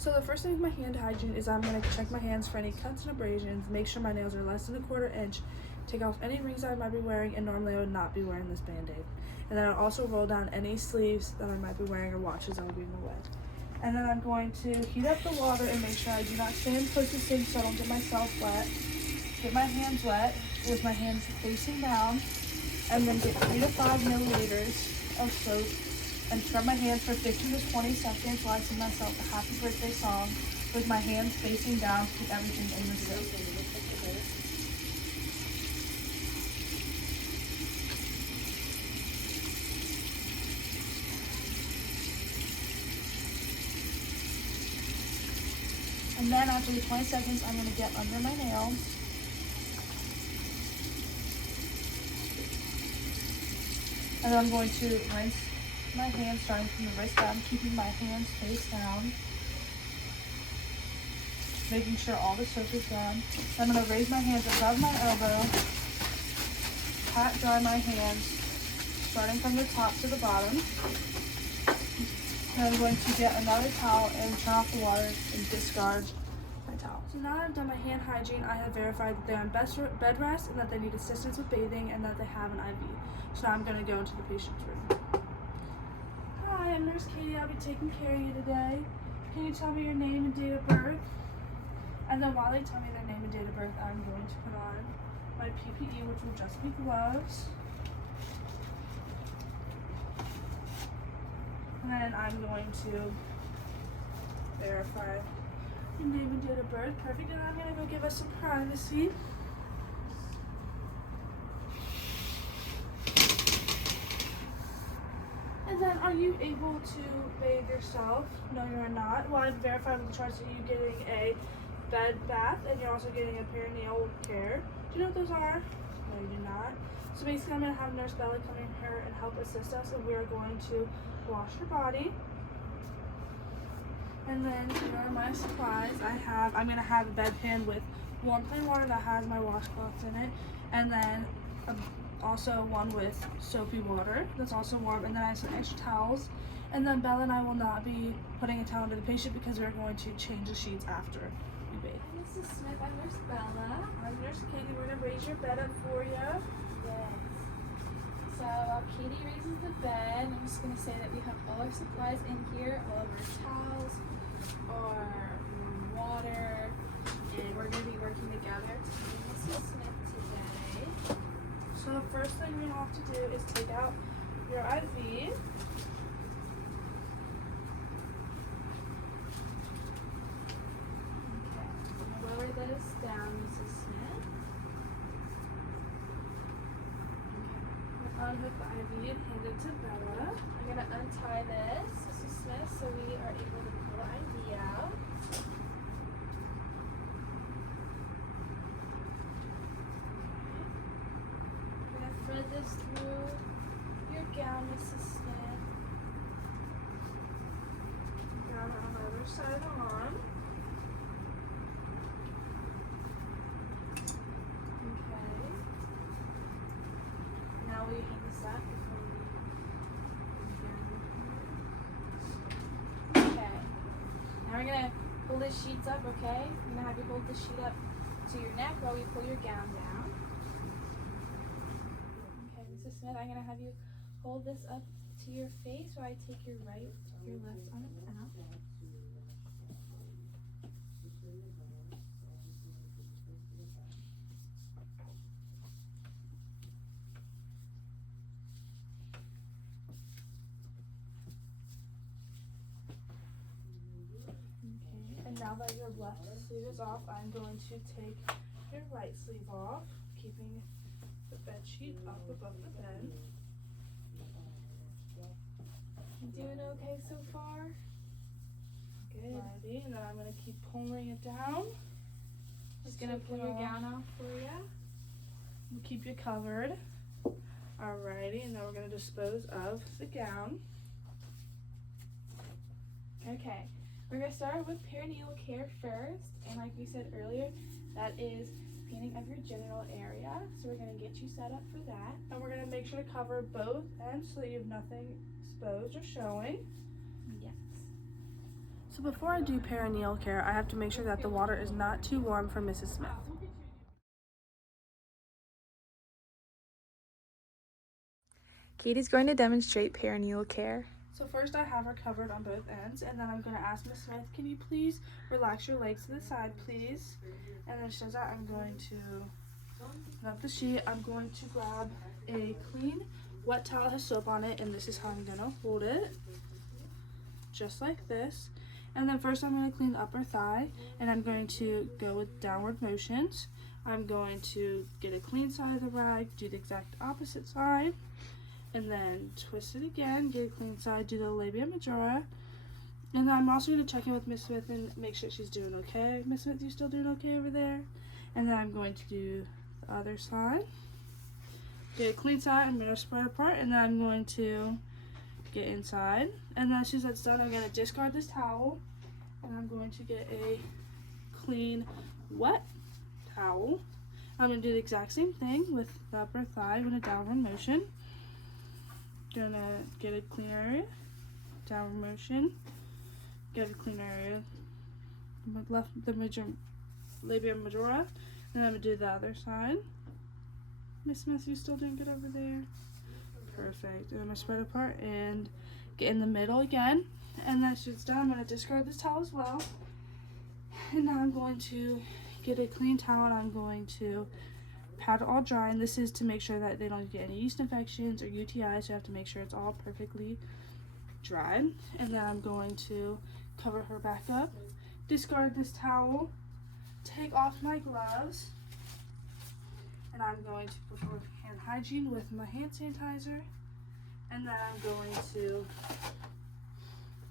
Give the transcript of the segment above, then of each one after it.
So the first thing with my hand hygiene is I'm going to check my hands for any cuts and abrasions, make sure my nails are less than a quarter inch, take off any rings I might be wearing, and normally I would not be wearing this band-aid. And then I'll also roll down any sleeves that I might be wearing or watches I will be in the way. And then I'm going to heat up the water and make sure I do not stand close to the sink so I don't get myself wet. Get my hands wet with my hands facing down, and then get 3 to 5 milliliters of soap and scrub my hands for 15 to 20 seconds while I sing myself a happy birthday song with my hands facing down to keep everything in the soap. And then after the 20 seconds, I'm going to get under my nails. And then I'm going to rinse my hands starting from the wrist down, keeping my hands face down. Making sure all the soap is done. I'm going to raise my hands above my elbow. Pat dry my hands, starting from the top to the bottom. And I'm going to get another towel and turn off the water and discard my towel. So now I've done my hand hygiene, I have verified that they're on bed rest and that they need assistance with bathing and that they have an IV. So now I'm going to go into the patient's room. Hi, I'm Nurse Katie. I'll be taking care of you today. Can you tell me your name and date of birth? And then while they tell me their name and date of birth, I'm going to put on my PPE, which will just be gloves. And then I'm going to verify your name and date of birth. Perfect. And I'm going to go give us some privacy. And then, are you able to bathe yourself? No, you're not. Well, I've verified with the charts that you're getting a bed bath and you're also getting a perineal care. Do you know what those are? No, you do not. So basically, I'm going to have Nurse Bella come in here and help assist us, and we're going to wash your body. And then here are my supplies. I'm going to have a bedpan with warm plain water that has my washcloths in it, and then also one with soapy water that's also warm, and then I have some extra towels. And then Bella and I will not be putting a towel under the patient because we're going to change the sheets after we bathe. Hi, Mrs. Smith. I'm Nurse Bella. I'm Nurse Katie. We're going to raise your bed up for you. Yes. So while Katie raises the bed, I'm just going to say that we have all our supplies in here, all of our towels, our water, and we're going to be working together to clean Mrs. Smith today. So the first thing we have to do is take out your IV. Lower this down, Mrs. Smith. Okay. Unhook the IV and hand it to Bella. I'm going to untie this, Mrs. Smith, so we are able to pull the IV out. I'm going to thread this through your gown, Mrs. Smith. Down on the other side of the arm. Now we hang this up before we okay. Now we're gonna pull the sheets up, okay? I'm gonna have you hold the sheet up to your neck while we pull your gown down. Okay, Mrs. Smith, I'm gonna have you hold this up to your face while I take your left arm out. And now that your left sleeve is off, I'm going to take your right sleeve off, keeping the bed sheet up above the bed. You doing okay so far? Good. Alrighty, and then I'm going to keep pulling it down. Just gonna pull your gown off for you. We'll keep you covered. Alrighty, and then we're going to dispose of the gown. Okay, we're going to start with perineal care first, and like we said earlier, that is painting of your genital area, so we're going to get you set up for that. And we're going to make sure to cover both ends so that you have nothing exposed or showing. Yes. So before I do perineal care, I have to make sure that the water is not too warm for Mrs. Smith. Katie's going to demonstrate perineal care. So first I have her covered on both ends, and then I'm going to ask Miss Smith, can you please relax your legs to the side, please? And then she does that, I'm going to put up the sheet. I'm going to grab a clean wet towel that has soap on it, and this is how I'm going to hold it, just like this. And then first I'm going to clean the upper thigh, and I'm going to go with downward motions. I'm going to get a clean side of the rag, do the exact opposite side, and then twist it again, get a clean side, do the labia majora. And then I'm also going to check in with Miss Smith and make sure she's doing okay. Miss Smith, you still doing okay over there? And then I'm going to do the other side. Get a clean side, I'm going to spread apart, and then I'm going to get inside. And then as soon as that's done, I'm going to discard this towel, and I'm going to get a clean, wet towel. I'm going to do the exact same thing with the upper thigh in a downward motion. Gonna get a clean area, downward motion, get a clean area, left the labia majora, and I'm gonna do the other side. Miss Smith, you still doing good over there? Perfect. And I'm gonna spread apart and get in the middle again. And then it's done, I'm gonna discard this towel as well. And now I'm going to get a clean towel, and I'm going to pat it all dry, and this is to make sure that they don't get any yeast infections or UTIs, so you have to make sure it's all perfectly dry. And then I'm going to cover her back up, discard this towel, take off my gloves, and I'm going to perform hand hygiene with my hand sanitizer, and then I'm going to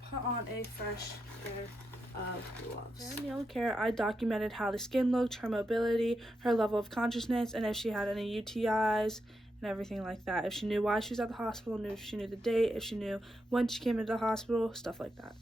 put on a fresh pair of gloves. Perineal care, I documented how the skin looked, her mobility, her level of consciousness, and if she had any UTIs and everything like that. If she knew why she was at the hospital, if she knew the date, if she knew when she came into the hospital, stuff like that.